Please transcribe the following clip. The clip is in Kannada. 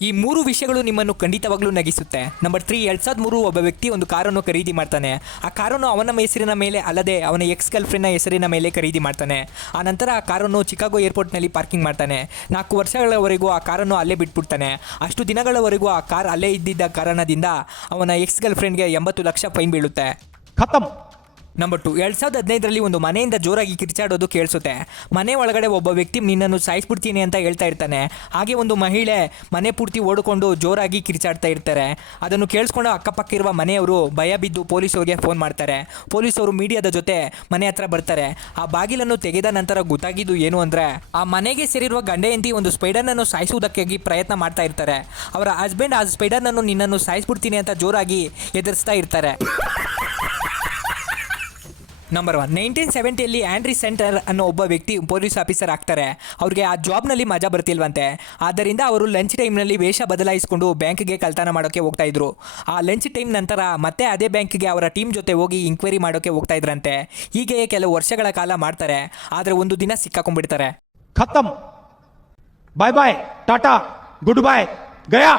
ಈ ಮೂರು ವಿಷಯಗಳು ನಿಮ್ಮನ್ನು ಖಂಡಿತವಾಗ್ಲೂ ನಗಿಸುತ್ತೆ. ನಂಬರ್ 3, 2003 ಒಬ್ಬ ವ್ಯಕ್ತಿ ಒಂದು ಕಾರನ್ನು ಖರೀದಿ ಮಾಡ್ತಾನೆ. ಆ ಕಾರನ್ನು ಅವನ ಹೆಸರಿನ ಮೇಲೆ ಅಲ್ಲದೆ ಅವನ ಎಕ್ಸ್ ಗರ್ಲ್ಫ್ರೆಂಡ್ನ ಹೆಸರಿನ ಮೇಲೆ ಖರೀದಿ ಮಾಡ್ತಾನೆ. ಆ ನಂತರ ಆ ಕಾರನ್ನು ಚಿಕಾಗೋ ಏರ್ಪೋರ್ಟ್ನಲ್ಲಿ ಪಾರ್ಕಿಂಗ್ ಮಾಡ್ತಾನೆ. 4 ವರ್ಷಗಳವರೆಗೂ ಆ ಕಾರನ್ನು ಅಲ್ಲೇ ಬಿಟ್ಬಿಡ್ತಾನೆ. ಅಷ್ಟು ದಿನಗಳವರೆಗೂ ಆ ಕಾರ್ ಅಲ್ಲೇ ಇದ್ದಿದ್ದ ಕಾರಣದಿಂದ ಅವನ ಎಕ್ಸ್ ಗರ್ಲ್ಫ್ರೆಂಡ್ಗೆ 80 ಲಕ್ಷ ಫೈನ್ ಬೀಳುತ್ತೆ. ಖತಮ್. ನಂಬರ್ 2, 2015ರಲ್ಲಿ ಒಂದು ಮನೆಯಿಂದ ಜೋರಾಗಿ ಕಿರ್ಚಾಡೋದು ಕೇಳಿಸುತ್ತೆ. ಮನೆ ಒಳಗಡೆ ಒಬ್ಬ ವ್ಯಕ್ತಿ ನಿನ್ನನ್ನು ಸಾಯಿಸ್ಬಿಡ್ತೀನಿ ಅಂತ ಹೇಳ್ತಾ ಇರ್ತಾನೆ. ಹಾಗೆ ಒಂದು ಮಹಿಳೆ ಮನೆ ಪೂರ್ತಿ ಓಡಿಕೊಂಡು ಜೋರಾಗಿ ಕಿರ್ಚಾಡ್ತಾ ಇರ್ತಾರೆ. ಅದನ್ನು ಕೇಳಿಸ್ಕೊಂಡು ಅಕ್ಕಪಕ್ಕ ಇರುವ ಮನೆಯವರು ಭಯ ಬಿದ್ದು ಪೊಲೀಸರಿಗೆ ಫೋನ್ ಮಾಡ್ತಾರೆ. ಪೊಲೀಸವರು ಮೀಡಿಯಾದ ಜೊತೆ ಮನೆ ಹತ್ರ ಬರ್ತಾರೆ. ಆ ಬಾಗಿಲನ್ನು ತೆಗೆದ ನಂತರ ಗೊತ್ತಾಗಿದ್ದು ಏನು ಅಂದರೆ, ಆ ಮನೆಗೆ ಸೇರಿರುವ ಗಂಡ ಹೆಂಡತಿ ಒಂದು ಸ್ಪೈಡರ್ನನ್ನು ಸಾಯಿಸುವುದಕ್ಕಾಗಿ ಪ್ರಯತ್ನ ಮಾಡ್ತಾ ಇರ್ತಾರೆ. ಅವರ ಹಸ್ಬೆಂಡ್ ಆ ಸ್ಪೈಡರ್ನನ್ನು ನಿನ್ನನ್ನು ಸಾಯಿಸ್ಬಿಡ್ತೀನಿ ಅಂತ ಜೋರಾಗಿ ಎದುರಿಸ್ತಾ ಇರ್ತಾರೆ. ನಂಬರ್ 1, 1970ಯಲ್ಲಿ ಆಂಡ್ರಿ ಸೆಂಟರ್ ಅನ್ನೋ ಒಬ್ಬ ವ್ಯಕ್ತಿ ಪೊಲೀಸ್ ಆಫೀಸರ್ ಆಗ್ತಾರೆ. ಅವ್ರಿಗೆ ಆ ಜಾಬ್ನಲ್ಲಿ ಮಜಾ ಬರ್ತಿಲ್ವಂತೆ. ಆದ್ದರಿಂದ ಅವರು ಲಂಚ್ ಟೈಮ್ನಲ್ಲಿ ವೇಷ ಬದಲಾಯಿಸಿಕೊಂಡು ಬ್ಯಾಂಕ್ಗೆ ಕಳ್ತನ ಮಾಡೋಕ್ಕೆ ಹೋಗ್ತಾ ಇದ್ರು. ಆ ಲಂಚ್ ಟೈಮ್ ನಂತರ ಮತ್ತೆ ಅದೇ ಬ್ಯಾಂಕ್ಗೆ ಅವರ ಟೀಮ್ ಜೊತೆ ಹೋಗಿ ಇಂಕ್ವೈರಿ ಮಾಡೋಕ್ಕೆ ಹೋಗ್ತಾ ಇದ್ರಂತೆ. ಹೀಗೆ ಕೆಲವು ವರ್ಷಗಳ ಕಾಲ ಮಾಡ್ತಾರೆ. ಆದರೆ ಒಂದು ದಿನ ಸಿಕ್ಕಾಕೊಂಡ್ಬಿಡ್ತಾರೆ. ಖತಮ್. ಬಾಯ್ ಬಾಯ್, ಟಾಟಾ, ಗುಡ್ ಬಾಯ್, ಗಯಾ.